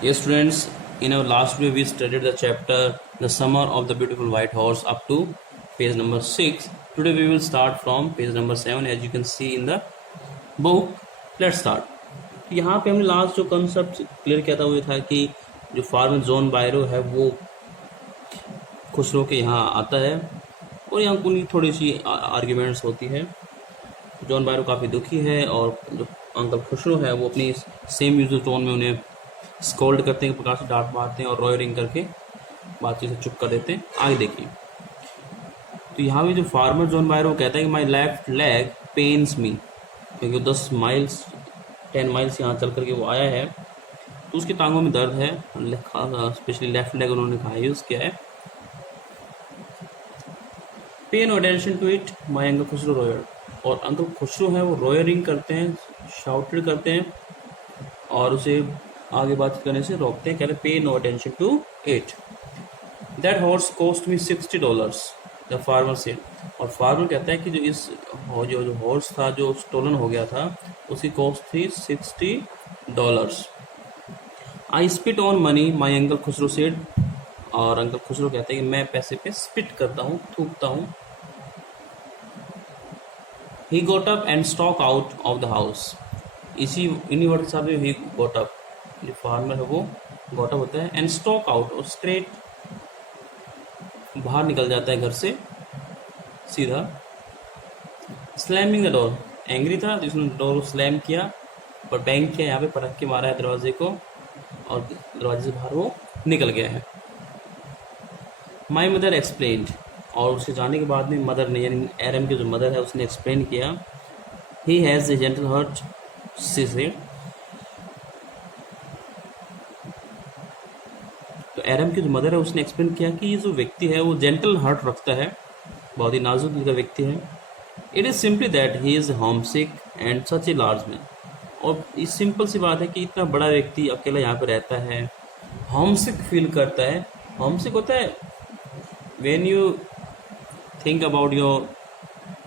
Yes, students, in our last video we studied the chapter The Summer of the Beautiful White Horse up to page number 6. Today we will start from page number 7 as you can see in the book. Let's start. यहाँ पे हमने last जो concept clear किया था वो ये था कि जो फार्मर जॉन बायरो है वो खुसरो के यहाँ आता है और यहाँ उनकी थोड़ी सी आर्ग्यूमेंट्स होती है। जॉन बायरो काफ़ी दुखी है और जो अंकल खुसरो है वो अपनी सेम यूज टोन में उन्हें स्कोल्ड करते हैं, प्रकार से डांट मारते हैं और रॉयरिंग करके बातचीत से चुप कर देते हैं। आगे देखिए, तो यहाँ भी जो फार्मर जॉन बायरो कहता है कि माई लेफ्ट लेग पेन्स मी, क्योंकि 10 माइल्स यहाँ चल करके वो आया है तो उसकी टांगों में दर्द है, स्पेशली लेफ्ट लेग उन्होंने कहा यूज़ किया है। Pay no attention to it my uncle Khosrove रॉयर, और अंकल खुसरो है वो रॉयरिंग करते हैं, शाउटेड करते हैं और उसे आगे बात करने से रोकते हैं। कहते हैं pay no attention to it, that horse cost me $60, the farmer said. और फार्मर कहता है कि जो हॉर्स था जो स्टोलन हो गया था उसकी कॉस्ट थी $60। आई spit on money my uncle Khusro said, और अंकल खुसरो कहते हैं कि मैं पैसे पे स्पिट करता हूँ, थूकता हूँ। He got up and stalk out of the house, इन्हीं वर्ड के साथ ही गोट अप, जो फार्मर है वो गोट अप होता है, एंड स्टॉक आउट, और स्ट्रेट बाहर निकल जाता है घर से सीधा। स्लैमिंग द डोर, एंग्री था तो इसने डोर को स्लैम किया और बैंग किया, यहाँ पे पटक के मारा है दरवाजे को और दरवाजे से बाहर वो निकल गया है। माई मदर एक्सप्लेन्ड, और उसके जाने के बाद में मदर ने, यानी एरम की जो मदर है उसने एक्सप्लेन किया। He has a gentle heart she said, तो एरम की जो मदर है उसने एक्सप्लेन किया कि ये जो व्यक्ति है वो जेंटल हार्ट रखता है, बहुत ही नाजुक दिल का व्यक्ति है। It is simply that he is home sick and such a large man, और इस सिंपल सी बात है कि इतना बड़ा व्यक्ति अकेला यहाँ पे रहता है, होम सिक फील करता है। होम सिक होता है when you think about your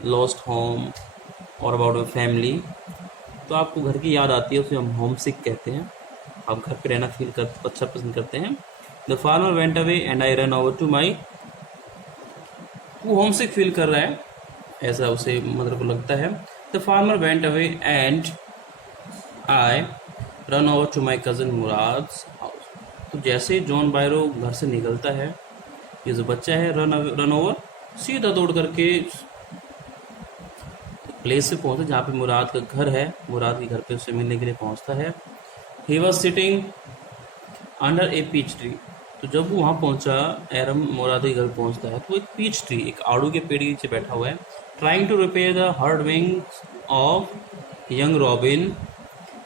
lost home और अबाउट योर फैमिली, तो आपको घर की याद आती है, उसे हम होम सिक कहते हैं। आप घर पे रहना फील कर अच्छा पसंद करते हैं। The farmer went away and I ran over to my, वो होम सिक फील कर रहा है ऐसा उसे मदर को लगता है। The farmer went away and I ran over to my cousin Mourad's house, तो जैसे जॉन बायरो घर से निकलता है, ये जो बच्चा है रन ओवर, सीधा दौड़ करके प्लेस से पहुंचता जहाँ पे मुराद का घर है, मुराद के घर पे उससे मिलने के लिए पहुंचता है। He was sitting under a peach tree, तो जब वो वहाँ पहुँचा, एरम मुराद के घर पहुँचता है तो एक पीच ट्री, एक आड़ू के पेड़ के नीचे बैठा हुआ है। Trying to repair the hurt wings of young robin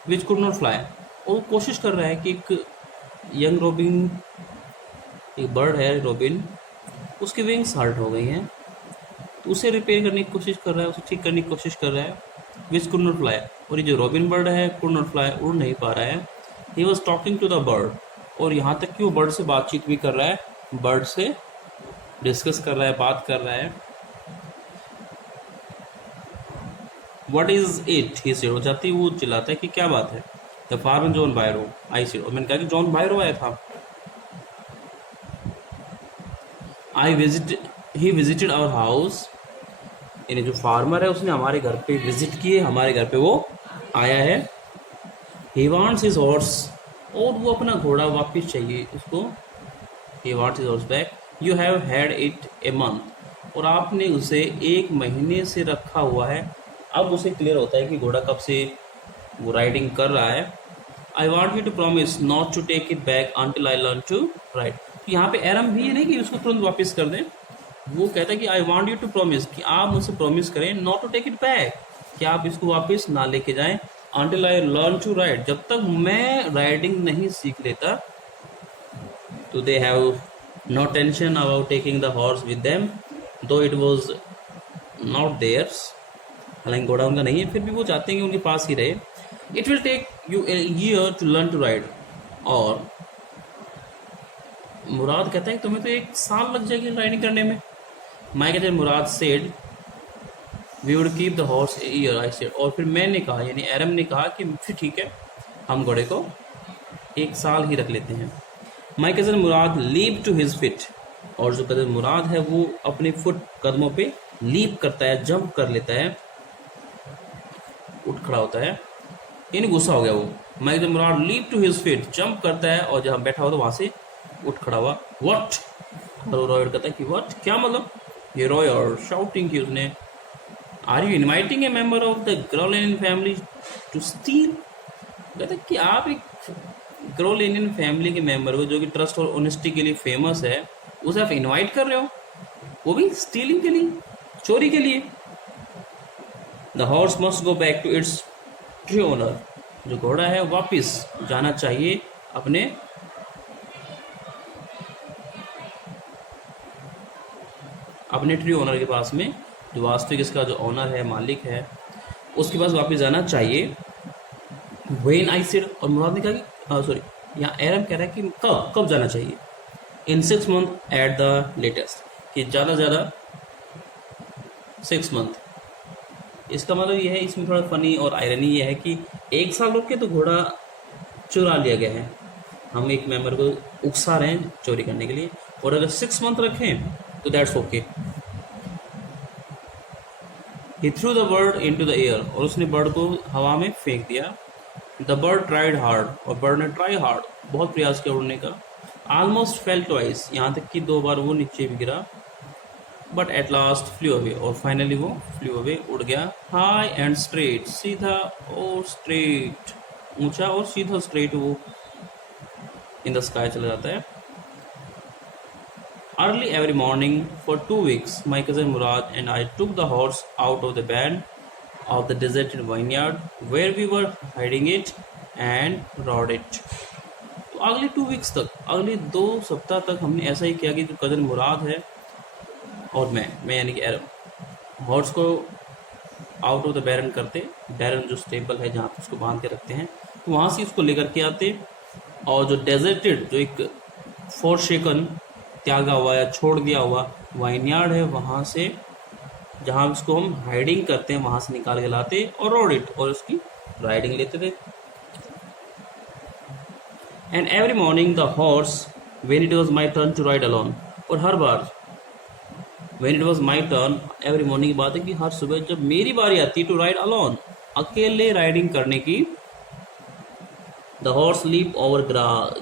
which could not fly, और वो कोशिश कर रहा है कि एक यंग रॉबिन, एक बर्ड है रॉबिन, उसकी विंग्स हर्ट हो गई हैं, तो उसे रिपेयर करने की कोशिश कर रहा है, उसे ठीक करने की कोशिश कर रहा है। विच कुड नॉट फ्लाई, और ये जो रॉबिन बर्ड है कुड नॉट फ्लाई, उड़ नहीं पा रहा है। He was talking to the bird, और यहाँ तक कि वो बर्ड से बातचीत भी कर रहा है, बर्ड से डिस्कस कर रहा है, बात कर रहा है। What is it he said, हो जाती वो चिल्लाता है कि क्या बात है। The farmer John बायरो I said, और मैंने कहा कि जॉन बायरो आया था। ही विजिटेड आवर हाउस, यानी जो फार्मर है उसने हमारे घर पे विजिट किए, हमारे घर पे वो आया है। ही वांट्स हिज हॉर्स, और वो अपना घोड़ा वापस चाहिए उसको। He wants his horse back, you have had it a month, और आपने उसे 1 महीने से रखा हुआ है। अब उसे क्लियर होता है कि घोड़ा कब से वो राइडिंग कर रहा है। I want you to promise not to take it back until I learn to ride, तो यहाँ पे एरम भी ये नहीं कि उसको तुरंत वापस कर दें, वो कहता है कि I want you to promise, कि आप मुझसे प्रॉमिस करें, not to take it back, कि आप इसको वापस ना लेके जाएं, until I learn to ride, जब तक मैं राइडिंग नहीं सीख लेता। तो they have no tension about taking the horse with them though it was not theirs, हालांकि घोड़ा उनका नहीं है, फिर भी वो चाहते हैं कि उनके पास ही रहे। It will take you a year to learn to ride, और मुराद कहता है तुम्हें तो 1 साल लग जाएगी राइडिंग करने में। माई कहते Mourad said we would keep the horse year, I said, और फिर मैंने कहा, यानी एरम ने कहा कि फिर ठीक है, हम घोड़े को 1 साल ही रख लेते हैं। My cousin Murad leap to his feet, और जो कज़न मुराद है वो अपने फुट कदमों पे लीप करता है, जंप कर लेता है, उठ खड़ा होता है, यानी गुस्सा हो गया वो। My cousin Murad leap to his feet, jump करता है और जहाँ बैठा हुआ तो वहां से उठ खड़ा हुआ। व्हाट, और रॉयर कहता है कि व्हाट, क्या मतलब? ये रॉयर शाउटिंग की उसने, are you inviting a member of the Garoghlanian family to steal? कहता है कि आप एक ग्रोलियन फैमिली के मेंबर को, जो कि ट्रस्ट और ऑनेस्टी के लिए फेमस है, उसे आप इनवाइट कर रहे हो, वो भी स्टीलिंग के लिए, चोरी के लिए। The horse must go back to its true owner, जो घोड़ा है वापिस जाना चाहिए अपने ट्री ओनर के पास में, जो वास्तविक इसका जो ओनर है, मालिक है, उसके पास वापस जाना चाहिए। वेन आई सेड, और मुराद ने कहा कि सॉरी, यहाँ एरम कह रहा है कि कब कब जाना चाहिए। इन 6 मंथ एट द लेटेस्ट, कि ज़्यादा से ज़्यादा 6 मंथ। इसका मतलब ये है, इसमें थोड़ा फनी और आयरनी ये है कि 1 साल रुक के तो घोड़ा चुरा लिया गया है, हम एक मेंबर को उकसा रहे हैं चोरी करने के लिए, और अगर 6 मंथ रखें तो that's okay. He threw the bird into the air, और उसने बर्ड को हवा में फेंक दिया। The bird tried hard, और बर्ड ने ट्राई हार्ड, बहुत प्रयास किया उड़ने का। Almost fell twice, यहाँ तक कि 2 बार वो नीचे भी गिरा। But at last flew away, और फाइनली वो flew away, उड़ गया। High and straight, सीधा और straight, ऊंचा और सीधा straight वो in the sky चला जाता है। Early every morning for 2 weeks, my cousin Murad and I took the horse out of the barn of the deserted vineyard where we were hiding it and rode it. तो अगले 2 weeks तक, अगले 2 सप्ताह तक हमने ऐसा ही किया कि जो कज़न मुराद है और मैं यानी कि एरम, हॉर्स को आउट ऑफ द बैरन करते, बैरन जो स्टेबल है जहाँ पे उसको बांध के रखते हैं, तो वहाँ से उसको लेकर के आते, और जो डेजर्टेड, जो एक फोरशेकन, त्यागा हुआ या छोड़ दिया हुआ वाइनयार्ड है, वहाँ से जहाँ उसको हम हाइडिंग करते हैं वहाँ से निकाल के लाते और रोड इट, और उसकी राइडिंग लेते थे। And every morning the horse when it was my turn to ride alone, और हर बार when it was my turn, every morning की बात है कि हर सुबह जब मेरी बारी आती टू राइड अलोन, अकेले राइडिंग करने की, the horse leap over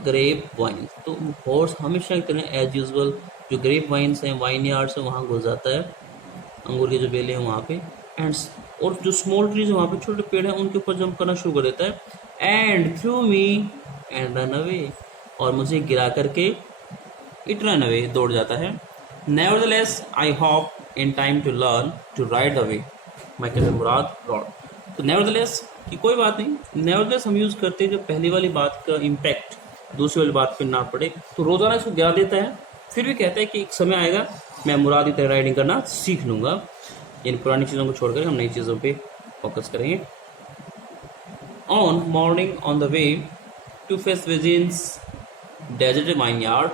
grape vine, तो हॉर्स हमेशा की तरह एज यूजल जो ग्रेप वाइन्स हैं, वाइन यार्ड्स हैं, वहाँ घुस जाता है, अंगूर के जो बेले हैं वहाँ पे, एंड और जो स्मॉल ट्रीज वहाँ पे छोटे पेड़ हैं उनके ऊपर जंप करना शुरू कर देता है। And through me and run away, और मुझे गिरा करके इट रन अवे, दौड़ जाता है। Nevertheless I hope in time to learn to ride away my cousin Murad rode. तो नेवरदलेस कि कोई बात नहीं, नेवरदलेस हम यूज़ करते हैं जब पहली वाली बात का इम्पैक्ट दूसरी वाली बात पे ना पड़े, तो रोज़ाना इसको गिरा देता है, फिर भी कहता है कि एक समय आएगा मैं मुराद की तरह राइडिंग करना सीख लूँगा। यानी पुरानी चीज़ों को छोड़कर हम नई चीज़ों पे फोकस करेंगे। On morning on the way to Fetvajian's desert vineyard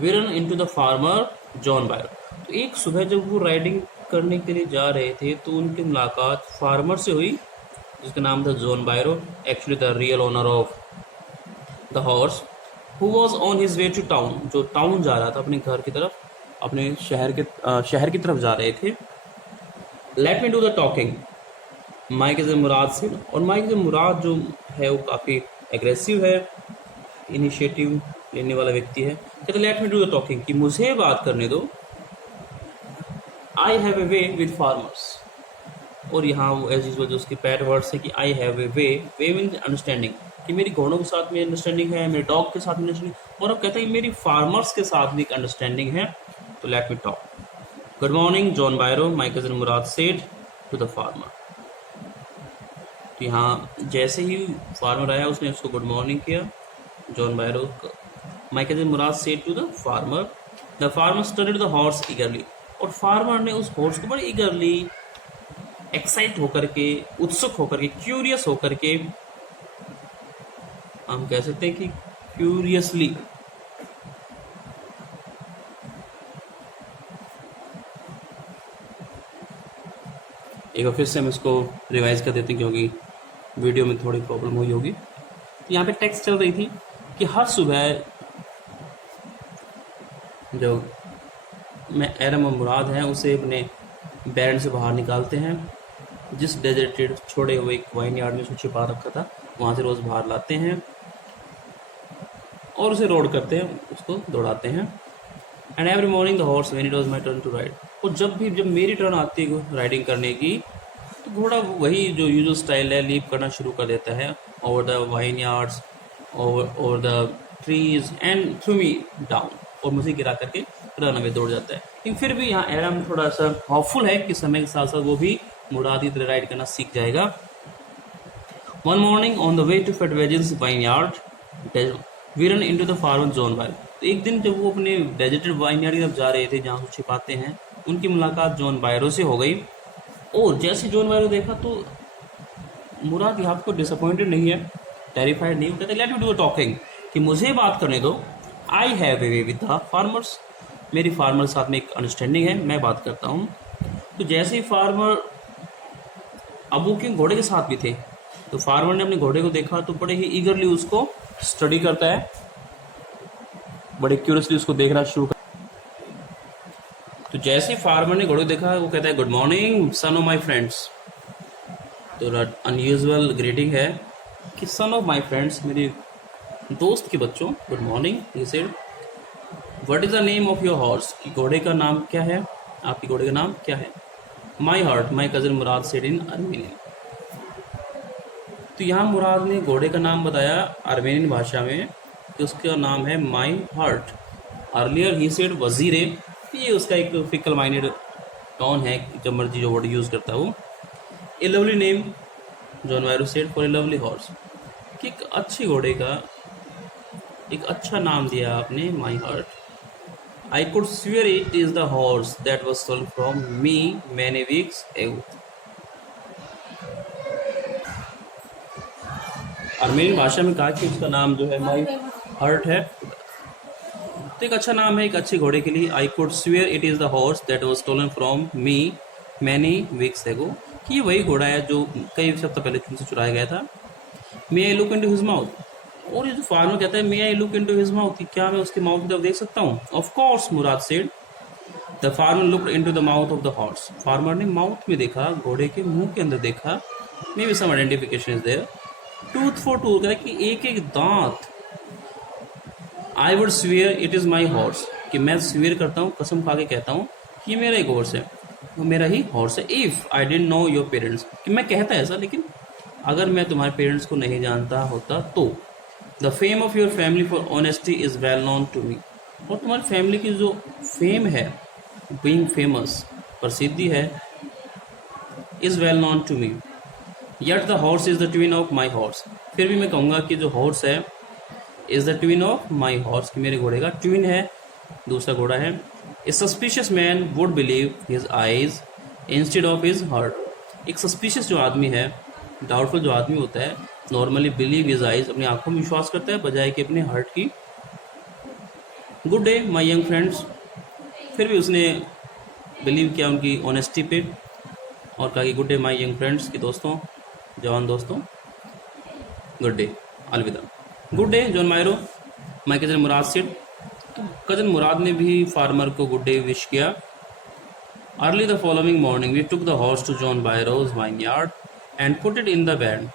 we ran into the farmer John Byro. तो एक सुबह जब वो राइडिंग करने के लिए जा रहे थे तो उनकी मुलाकात फार्मर से हुई जिसका नाम था John Byro, actually the real owner of the horse, who was on his way to town, जो टाउन जा रहा था अपने घर की तरफ, अपने शहर की तरफ जा रहे थे। Let me do the talking my cousin Mourad से, और माई कज़न मुराद जो है वो काफ़ी एग्रेसिव है, इनिशिएटिव लेने वाला व्यक्ति है। कहते late me do the talking, कि मुझे बात करने दो। आई have a way with farmers, और यहाँ वो एज यूजुअल जो उसके पैट वर्ड्स है कि आई have a way means understanding, कि मेरी घोड़ों के साथ में अंडरस्टैंडिंग है, मेरे डॉग के साथ अंडरस्टैंडिंग, और अब कहते हैं मेरी फार्मर्स के साथ भी एक अंडरस्टैंडिंग है। तो let me talk. Good morning John Byro, my cousin Murad said to the farmer. तो यहाँ जैसे ही फार्मर आया उसने उसको गुड मॉर्निंग किया, John Byro. My cousin Murad said to the farmer, the farmer studied the horse eagerly, और फार्मर ने उस हॉर्स को बड़ी ईगरली, एक्साइट होकर के, उत्सुक होकर के, क्यूरियस होकर के, हम कह सकते हैं कि क्यूरियसली, एक बार फिर से हम इसको रिवाइज कर देते हैं क्योंकि वीडियो में थोड़ी प्रॉब्लम हुई होगी। यहाँ पे टेक्स्ट चल रही थी कि हर सुबह जो मैं एरम और मुराद हैं उसे अपने बैरन से बाहर निकालते हैं। जिस डेजर्टेड छोड़े हुए एक वाइन यार्ड में उसे छिपा रखा था वहाँ से रोज़ बाहर लाते हैं और उसे रोड करते हैं, उसको दौड़ाते हैं। And every morning the horse when it was my turn to ride, और जब मेरी टर्न आती है राइडिंग करने की तो घोड़ा वही जो यूजुअल स्टाइल है लीप करना शुरू कर देता है over the wine yards, over the trees and through me down, और मुझे गिरा करके रन अवे दौड़ जाता है। लेकिन फिर भी यहाँ एरम थोड़ा सा होपफुल है कि समय के साथ साथ वो भी मुराद की तरह राइड करना सीख जाएगा। One morning on the way to Fetvajian's vineyard we ran into the farmer John Byro, तो एक दिन जब वो अपने डेजर्टेड वाइन यार्ड की तरफ जा रहे थे जहाँ वो छिपाते हैं, उनकी मुलाकात जॉन बायरो से हो गई। और जैसे जॉन बायरो देखा तो मुराद यहाँ को डिसअपॉइंटेड नहीं है, टेरिफाइड नहीं, वो कहते लेट मी डू टॉकिंग, कि मुझे बात करने दो। आई have a way with the farmers, मेरी फार्मर साथ में एक अंडरस्टैंडिंग है, मैं बात करता हूँ। तो जैसे ही फार्मर अब वो के घोड़े के साथ भी थे, तो फार्मर ने अपने घोड़े को देखा तो बड़े ही ईगरली उसको स्टडी करता है, बड़े क्यूरियसली उसको देखना शुरू कर। तो जैसे ही फार्मर ने घोड़े को देखा वो कहता है good morning son of my friends. तो अनयूजुअल ग्रीटिंग है कि सन ऑफ माई फ्रेंड्स, मेरे दोस्त के बच्चों, good morning. He said what is the name of your horse, कि घोड़े का नाम क्या है, आपके घोड़े का नाम क्या है। My heart my cousin Mourad said in Armenian. तो यहाँ मुराद ने घोड़े का नाम बताया आर्मेनियन भाषा में, कि उसका नाम है My Heart. Earlier he said Vazire, ये उसका एक फिकल माइंडेड टोन है, जब मर्जी जो वर्ड यूज़ करता है वो। ए lovely name John बायरो said for a lovely horse, कि एक अच्छे घोड़े का एक अच्छा नाम दिया आपने, my heart. I could swear it is the horse that was stolen from me many weeks ago. Armenian भाषा में कहा कि उसका नाम जो है माई हार्ट है, तो एक अच्छा नाम है एक अच्छे घोड़े के लिए। I could swear it is the horse that was stolen from me many weeks ago, कि ये वही घोड़ा है जो कई हफ्ते पहले तुमसे चुराया गया था। May I look into his mouth, और ये जो फार्मर कहता है may I look into his mouth, क्या मैं उसके माउथ की तरफ देख सकता हूँ। Of course Mourad said. The farmer looked into the mouth of the horse, farmer ने माउथ में देखा, घोड़े के मुंह के अंदर देखा। May be some identification is there. Tooth for tooth, कहता है कि एक एक दांत। I would swear it is my horse, कि मैं स्वेयर करता हूँ, कसम खा के कहता हूँ कि ये मेरा एक हॉर्स है, वो मेरा ही हॉर्स है। If I didn't know your parents, कि मैं कहता ऐसा, लेकिन अगर मैं तुम्हारे पेरेंट्स को नहीं जानता होता तो। The fame of your family for honesty is well known to me, और तुम्हारी फैमिली की जो फेम है, बीइंग फेमस, प्रसिद्धि है, is well known to me. Yet the horse is the twin of my horse, फिर भी मैं कहूँगा कि जो हॉर्स है is the twin of my horse, कि मेरे घोड़े का ट्विन है, दूसरा घोड़ा है। A suspicious man would believe his eyes instead of his heart, एक सस्पिशियस जो आदमी है, डाउटफुल जो आदमी होता है, नॉर्मली बिलीव हिज आइज, अपनी आंखों में विश्वास करता है बजाय कि अपने हार्ट की। Good day my young friends, फिर भी उसने बिलीव किया उनकी ऑनेस्टी पे और कहा कि good day my young friends, की दोस्तों, जवान दोस्तों, गुड डे, अलविदा। Good day John Byro my cousin Mourad said, तो कजन मुराद ने भी फार्मर को गुड डे विश किया। Early the following morning we took the horse to John Byro's vineyard and put it in the bed.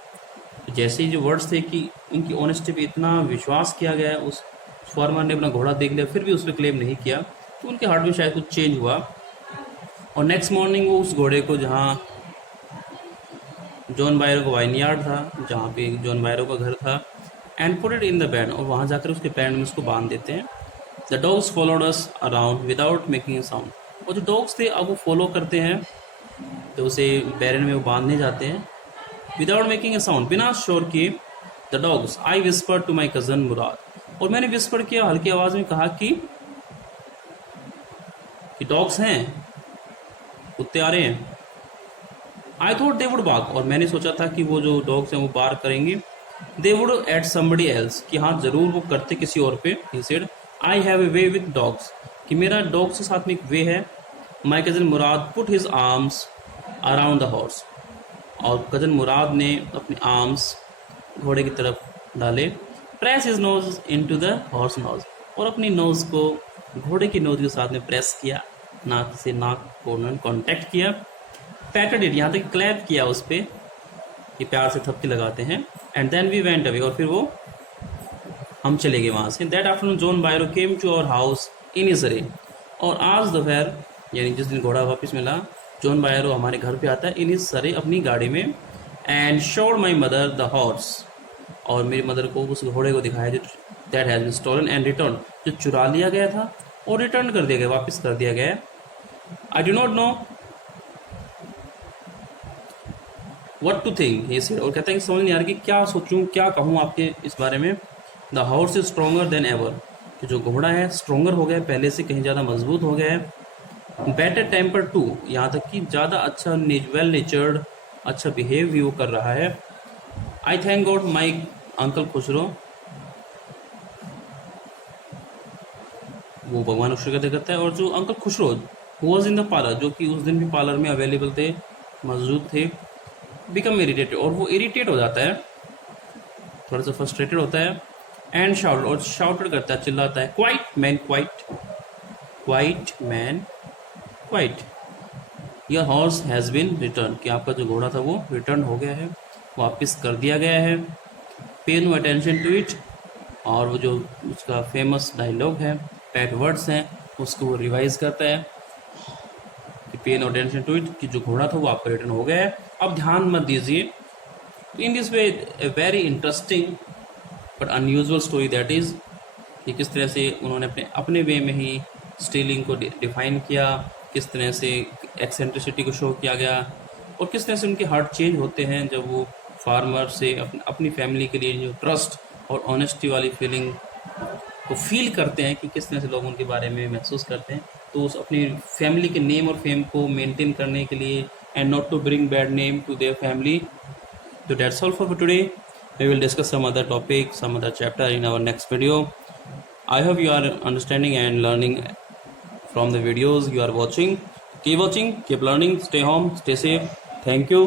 जैसे ही जो words थे कि उनकी ऑनेस्टी पे इतना विश्वास किया गया है, उस फार्मर ने अपना घोड़ा देख लिया फिर भी उस पर क्लेम नहीं किया, तो उनके हार्ट में शायद कुछ चेंज हुआ। और नेक्स्ट मॉर्निंग वो उस घोड़े को, जहाँ जॉन बायरो का वाइन यार्ड था, जहाँ पे जॉन बायरो का घर था, and put it in the bad, और वहाँ जाकर उसके पैंट में उसको बांध देते हैं। The dogs followed us around without making a sound, और जो डॉग्स थे अब वो फॉलो करते हैं, तो उसे बैरन में वो बांधने जाते हैं विदाउट मेकिंग ए साउंड, बिना शोर किए। The dogs, I whisper to my cousin Mourad, और मैंने विस्पर किया, हल्की आवाज में कहा कि डॉग्स हैं, कुत्ते आ रहे हैं। I thought they would bark, और मैंने सोचा था कि वो जो डॉग्स हैं वो बार्क करेंगे। They would at somebody else, कि हाँ जरूर वो करते किसी और पे। He said I have a way with dogs, कि मेरा डॉग्स के साथ में एक वे है। My cousin Murad put his arms around the horse, और कजन मुराद ने अपने आर्म्स घोड़े की तरफ डाले। Press his nose into the horse nose, और अपनी नोज को घोड़े की नोज के साथ में प्रेस किया, नाक से नाक को उन्होंने कॉन्टैक्ट किया। पैटेड इट, यहाँ तक क्लैप किया उस पर कि प्यार से थपकी लगाते हैं। And then we went away, और फिर वो हम चले गए वहाँ से। That afternoon John Byro came to our house in his surrey, और आज दोपहर यानी जिस दिन घोड़ा वापस मिला, जॉन बायरो हमारे घर पे आता है इन हिज सरे, अपनी गाड़ी में। And showed my mother the horse, और मेरी मदर को उस घोड़े को दिखाया जो that has been stolen and return, जो चुरा लिया गया था और रिटर्न कर दिया गया, वापस कर दिया गया। I do not know what to think, ये से, और कहते हैं कि समझ नहीं आ रहा कि क्या सोचूं, क्या कहूँ आपके इस बारे में। The horse is stronger then ever, कि जो घोड़ा है स्ट्रोंगर हो गया है, पहले से कहीं ज़्यादा मजबूत हो गया है। बेटर टेम्पर टू, यहाँ तक कि ज़्यादा अच्छा वेल नेचर्ड, अच्छा बिहेव भी वो कर रहा है। आई thank God my uncle Khusro, वो भगवान को शुक्र करता है। और जो uncle Khusro was in the parlour, जो कि उस दिन भी पार्लर में अवेलेबल थे, मौजूद थे, बिकम इरिटेटेड, और वो इरिटेट हो जाता है, थोड़ा सा फ्रस्ट्रेटेड होता है। एंड शाउट, और शाउटेड करता है, चिल्लाता है, quiet man quiet, quiet man quiet, your horse has been return, कि आपका जो घोड़ा था वो रिटर्न हो गया है, वापस कर दिया गया है। Pay no attention to it, और वो जो उसका फेमस डायलॉग है, पैट वर्ड्स हैं, उसको वो रिवाइज करता है कि पे नो अटेंशन टू इट, कि जो घोड़ा था वो आपका रिटर्न हो गया है, अब ध्यान मत दीजिए। In this way a very interesting but unusual story that is, कि किस तरह से उन्होंने अपने वे में ही स्टीलिंग को डिफाइन किया, किस तरह से एक्सेंट्रिसिटी को शो किया गया, और किस तरह से उनके हार्ट चेंज होते हैं जब वो फार्मर से अपनी फैमिली के लिए जो ट्रस्ट और ऑनेस्टी वाली फीलिंग को फील करते हैं, कि किस तरह से लोग उनके बारे में महसूस करते हैं। तो उस अपनी फैमिली के नेम और फेम को मेंटेन करने के लिए, and not to bring bad name to their family. So that's all for today. We will discuss some other topic, some other chapter in our next video. I hope you are understanding and learning from the videos you are watching. Keep watching, keep learning, stay home, stay safe. Thank you.